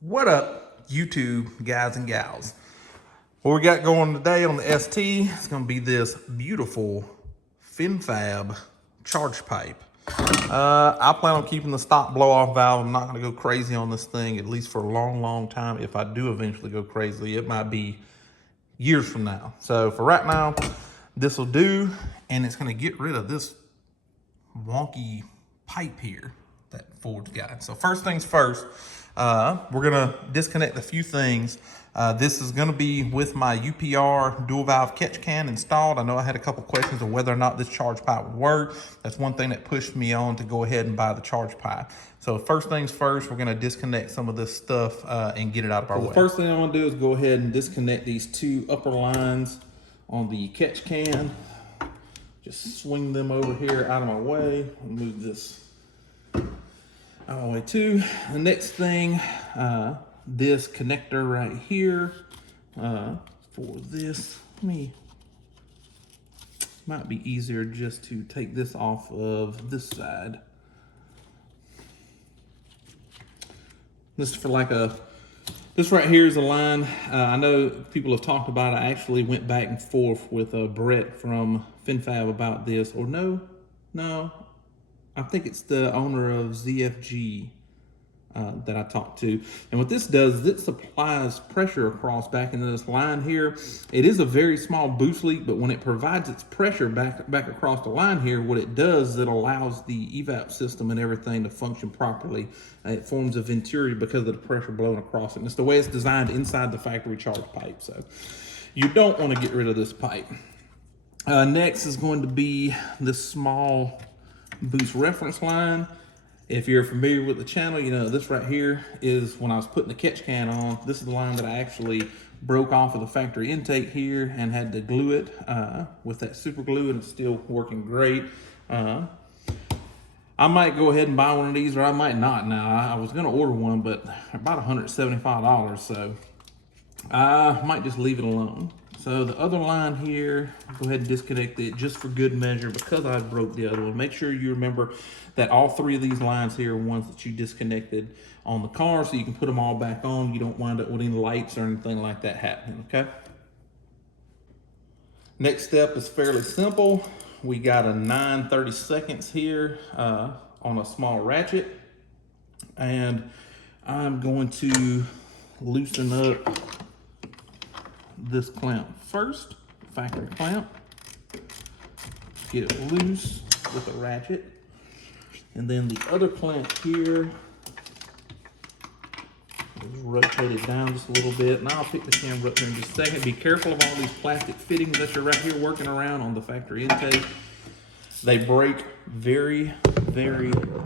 What up, YouTube guys and gals? What we got going today on the ST is going to be this beautiful FenFab charge pipe. I plan on keeping the stock blow-off valve. I'm not going to go crazy on this thing, at least for a long time. If I do eventually go crazy, it might be years from now. So for right now, this will do, and it's going to get rid of this wonky pipe here that Ford's got. So first things first, we're gonna disconnect a few things. This is gonna be with my UPR dual valve catch can installed. I know I had a couple questions of whether or not this charge pipe would work. That's one thing that pushed me on to go ahead and buy the charge pipe. So first things first, we're gonna disconnect some of this stuff and get it out of our way. The first thing I wanna do is go ahead and disconnect these two upper lines on the catch can. Just swing them over here out of my way and move this out of my way too. The next thing, this connector right here for this, might be easier just to take this off of this side. This is for like this right here is a line. I know people have talked about it. I actually went back and forth with Brett from FenFab about this. Or no, I think it's the owner of ZFG that I talked to. And what this does is it supplies pressure across back into this line here. It is a very small boost leak, but when it provides its pressure back across the line here, what it does is it allows the evap system and everything to function properly. It forms a venturi because of the pressure blowing across it. And it's the way it's designed inside the factory charge pipe. So you don't want to get rid of this pipe. Next is going to be this small boost reference line. If you're familiar with the channel, you know this right here is when I was putting the catch can on. This is the line that I actually broke off of the factory intake here and had to glue it with that super glue, and it's still working great. I might go ahead and buy one of these, or I might not now. I was gonna order one, but they're about $175, so I might just leave it alone. So the other line here, go ahead and disconnect it just for good measure because I broke the other one. Make sure you remember that all three of these lines here are ones that you disconnected on the car so you can put them all back on. You don't wind up with any lights or anything like that happening, okay? Next step is fairly simple. We got a 9/32 here on a small ratchet, and I'm going to loosen up this clamp first, factory clamp. Get it loose with a ratchet. And then the other clamp here, just rotate it down just a little bit. And I'll pick the camera up here in just a second. Be careful of all these plastic fittings that you're right here working around on the factory intake. They break very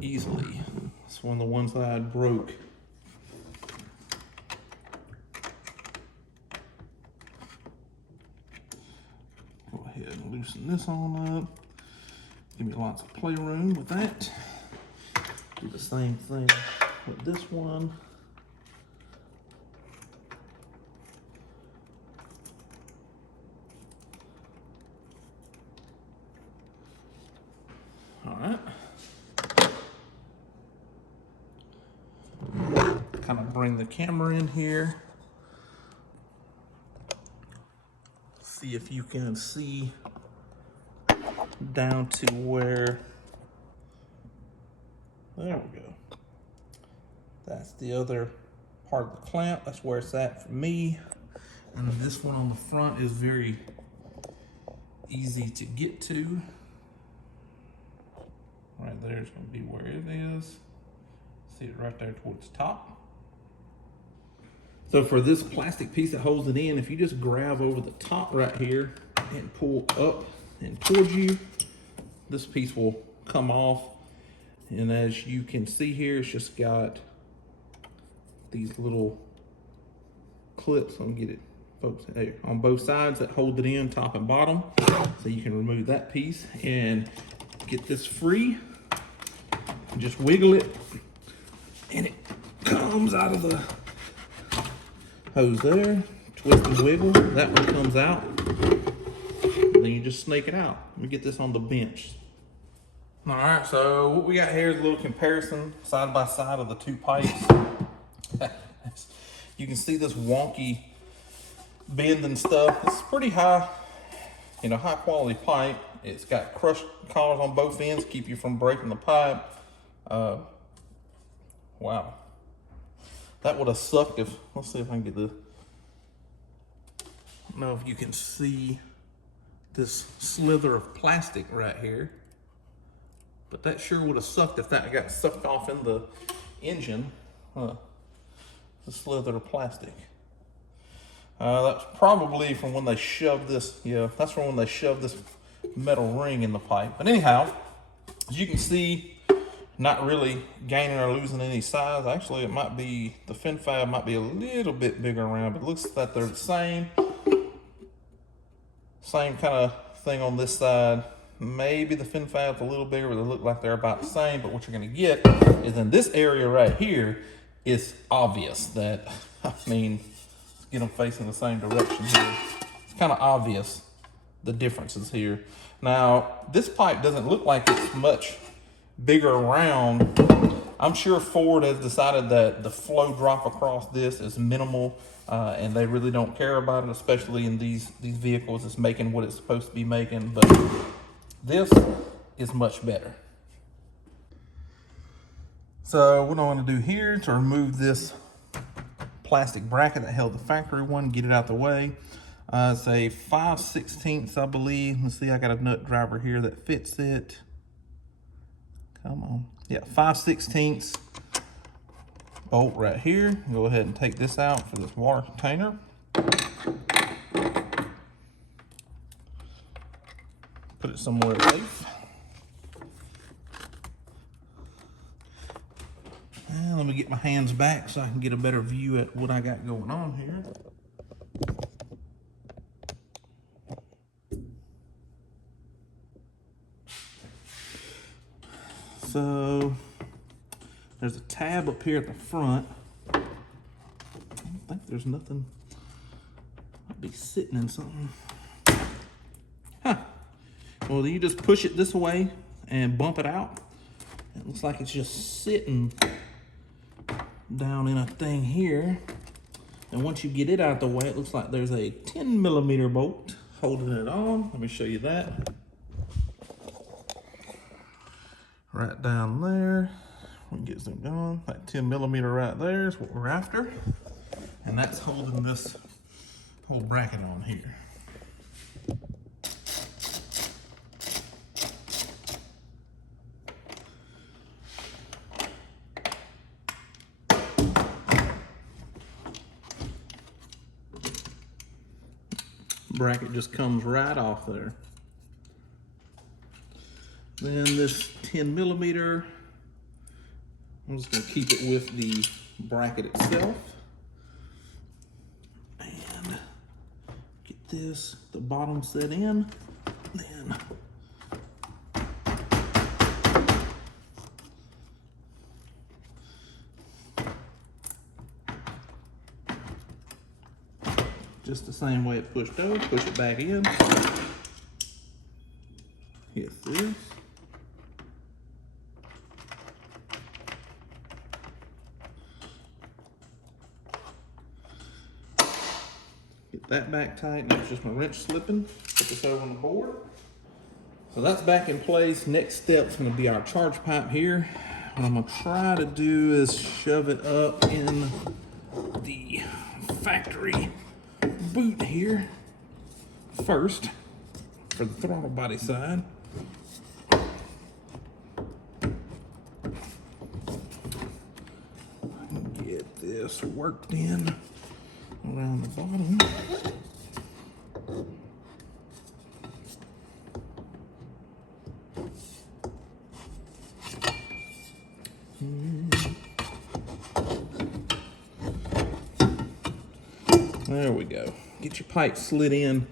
easily. It's one of the ones that I broke. Go ahead and loosen this on up. Give me lots of playroom with that. Do the same thing with this one. All right. Kind of bring the camera in here. See if you can see down to where, there we go. That's the other part of the clamp. That's where it's at for me. And then this one on the front is very easy to get to. Right there is going to be where it is. See it right there towards the top. So for this plastic piece that holds it in, if you just grab over the top right here and pull up and towards you, this piece will come off. And as you can see here, it's just got these little clips. Let me get it, folks, there, on both sides that hold it in, top and bottom. So you can remove that piece and get this free. Just wiggle it, and it comes out of the hose there. Twist and wiggle, that one comes out. And then you just snake it out. Let me get this on the bench. All right, so what we got here is a little comparison side by side of the two pipes. You can see this wonky bend and stuff. It's pretty high, high quality pipe. It's got crushed collars on both ends, keep you from breaking the pipe. Wow. That would have sucked if, let's see if I can get the, I don't know if you can see this slither of plastic right here, but that sure would have sucked if that got sucked off in the engine. The slither of plastic. That's probably from when they shoved this, that's from when they shoved this metal ring in the pipe. But anyhow, as you can see, not really gaining or losing any size. Actually, it might be, the FenFab might be a little bit bigger around, but it looks like they're the same. Same kind of thing on this side. Maybe the FenFab's a little bigger, but they look like they're about the same. But what you're gonna get is in this area right here, it's obvious that, let's get them facing the same direction here. It's kind of obvious the differences here. Now, this pipe doesn't look like it's much bigger around. I'm sure Ford has decided that the flow drop across this is minimal, and they really don't care about it, especially in these vehicles. It's making what it's supposed to be making, but this is much better. So what I want to do here to remove this plastic bracket that held the factory one, get it out the way. It's a 5/16, I believe. Let's see, I got a nut driver here that fits it. Come on. Yeah, 5/16 bolt right here. Go ahead and take this out for this water container. Put it somewhere safe. And let me get my hands back so I can get a better view at what I got going on here. So there's a tab up here at the front. I don't think there's nothing. Might be sitting in something. Huh. Well, you just push it this way and bump it out. It looks like it's just sitting down in a thing here. And once you get it out of the way, it looks like there's a 10mm bolt holding it on. Let me show you that. Right down there. We can get zoomed on. That 10mm right there is what we're after. And that's holding this whole bracket on here. Bracket just comes right off there. Then this 10mm, I'm just going to keep it with the bracket itself. And get this, the bottom set in. Then just the same way it pushed over, push it back in. Hit this. Get that back tight. Now it's just my wrench slipping. Put this over on the board. So that's back in place. Next step is going to be our charge pipe here. What I'm going to try to do is shove it up in the factory boot here first for the throttle body side. Get this worked in around the bottom. There we go. Get your pipe slid in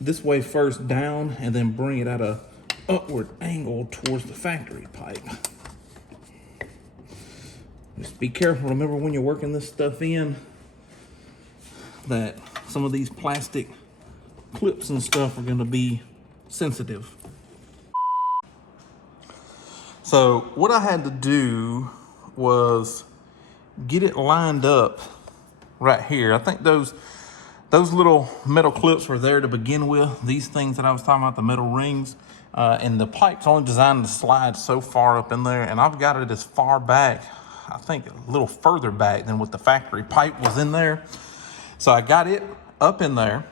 this way first down, and then bring it at a upward angle towards the factory pipe. Just be careful. Remember when you're working this stuff in that some of these plastic clips and stuff are going to be sensitive. So what I had to do was get it lined up right here. I think those little metal clips were there to begin with. These things that I was talking about, the metal rings, and the pipe's only designed to slide so far up in there, and I've got it as far back, I think a little further back than what the factory pipe was in there. So I got it up in there,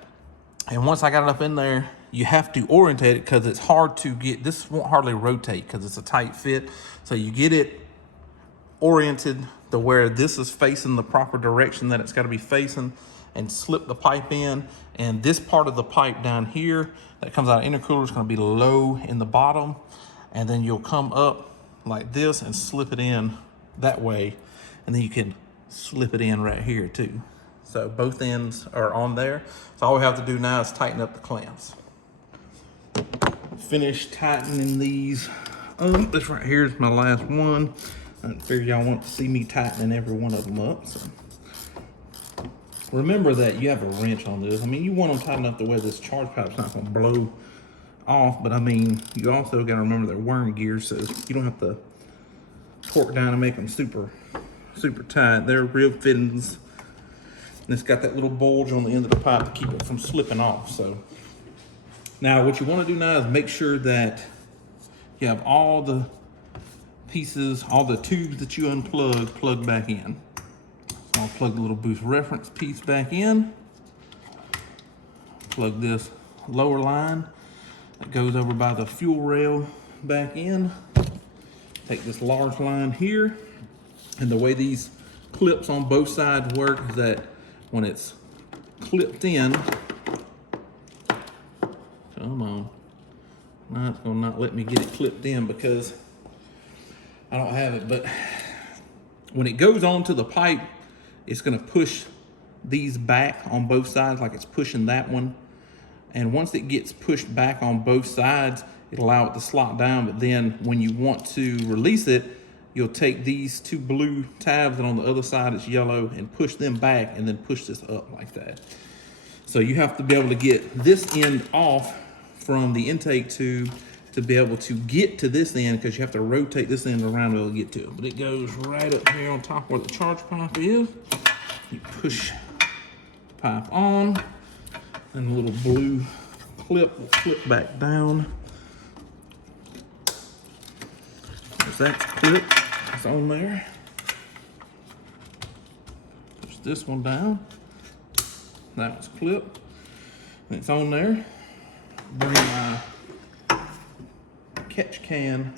and once I got it up in there, you have to orientate it because it's hard to get, this won't hardly rotate because it's a tight fit. So you get it oriented to where this is facing the proper direction that it's got to be facing, and slip the pipe in. And this part of the pipe down here that comes out of intercooler is going to be low in the bottom, and then you'll come up like this and slip it in that way, and then you can slip it in right here too. So both ends are on there. So all we have to do now is tighten up the clamps. Finish tightening these. This right here is my last one. I figure y'all want to see me tightening every one of them up. So remember that you have a wrench on this. I mean, you want them tightened up the way this charge pipe's not going to blow off, but I mean, you also got to remember they're worm gears, so you don't have to torque down and make them super tight. They're real fittings. And it's got that little bulge on the end of the pipe to keep it from slipping off. So now what you want to do now is make sure that you have all the pieces, all the tubes that you unplugged, plugged back in. So I'll plug the little boost reference piece back in. Plug this lower line that goes over by the fuel rail back in. Take this large line here. And the way these clips on both sides work is that when it's clipped in, come on, now it's gonna not let me get it clipped in because I don't have it, but when it goes onto the pipe, it's gonna push these back on both sides like it's pushing that one. And once it gets pushed back on both sides, it'll allow it to slot down, but then when you want to release it, you'll take these two blue tabs and on the other side it's yellow and push them back and then push this up like that. So you have to be able to get this end off from the intake tube to be able to get to this end, because you have to rotate this end around to be able to get to it. But it goes right up here on top where the charge pipe is. You push the pipe on, and the little blue clip will flip back down. There's that clip. It's on there. Push this one down. That one's clipped. And it's on there. Bring my catch can.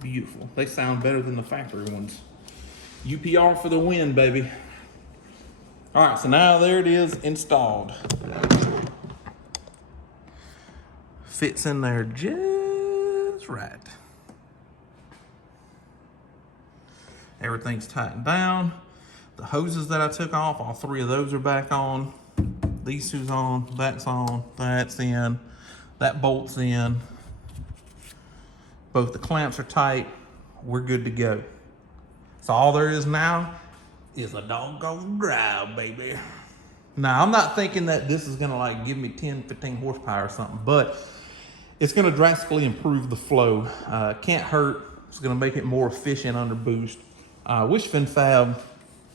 Beautiful. They sound better than the factory ones. UPR for the win, baby. All right, so now there it is installed. Fits in there just right. Everything's tightened down. The hoses that I took off, all three of those are back on. These two's on, that's on, that's in, that bolt's in. Both the clamps are tight. We're good to go. So all there is now is a doggone drive, baby. Now, I'm not thinking that this is gonna like give me 10, 15 horsepower or something, but it's gonna drastically improve the flow. Can't hurt. It's gonna make it more efficient under boost. I wish FenFab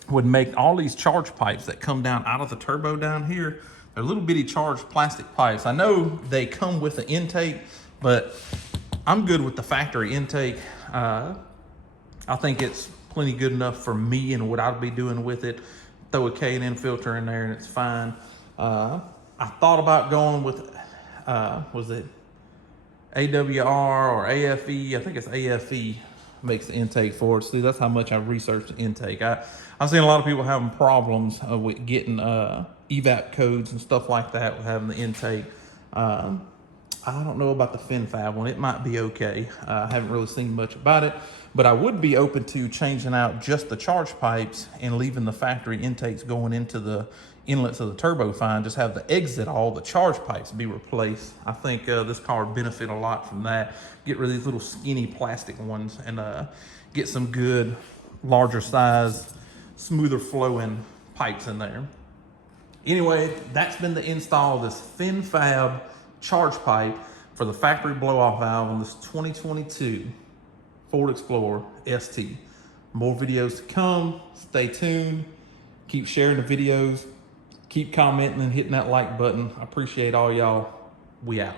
would make all these charge pipes that come down out of the turbo down here. They're little bitty charged plastic pipes. I know they come with the intake, but I'm good with the factory intake. I think it's plenty good enough for me and what I'd be doing with it. Throw a K&N filter in there and it's fine. I thought about going with, was it AWR or AFE? I think it's AFE makes the intake for it. See, that's how much I've researched the intake. I've seen a lot of people having problems with getting evap codes and stuff like that with having the intake. I don't know about the FenFab one. It might be okay. I haven't really seen much about it, but I would be open to changing out just the charge pipes and leaving the factory intakes going into the inlets of the turbo fine. Just have the exit, all the charge pipes be replaced. I think this car would benefit a lot from that. Get rid of these little skinny plastic ones and get some good, larger size, smoother flowing pipes in there. Anyway, that's been the install of this FenFab charge pipe for the factory blow-off valve on this 2022 Ford Explorer ST. More videos to come. Stay tuned. Keep sharing the videos. Keep commenting and hitting that like button. I appreciate all y'all. We out.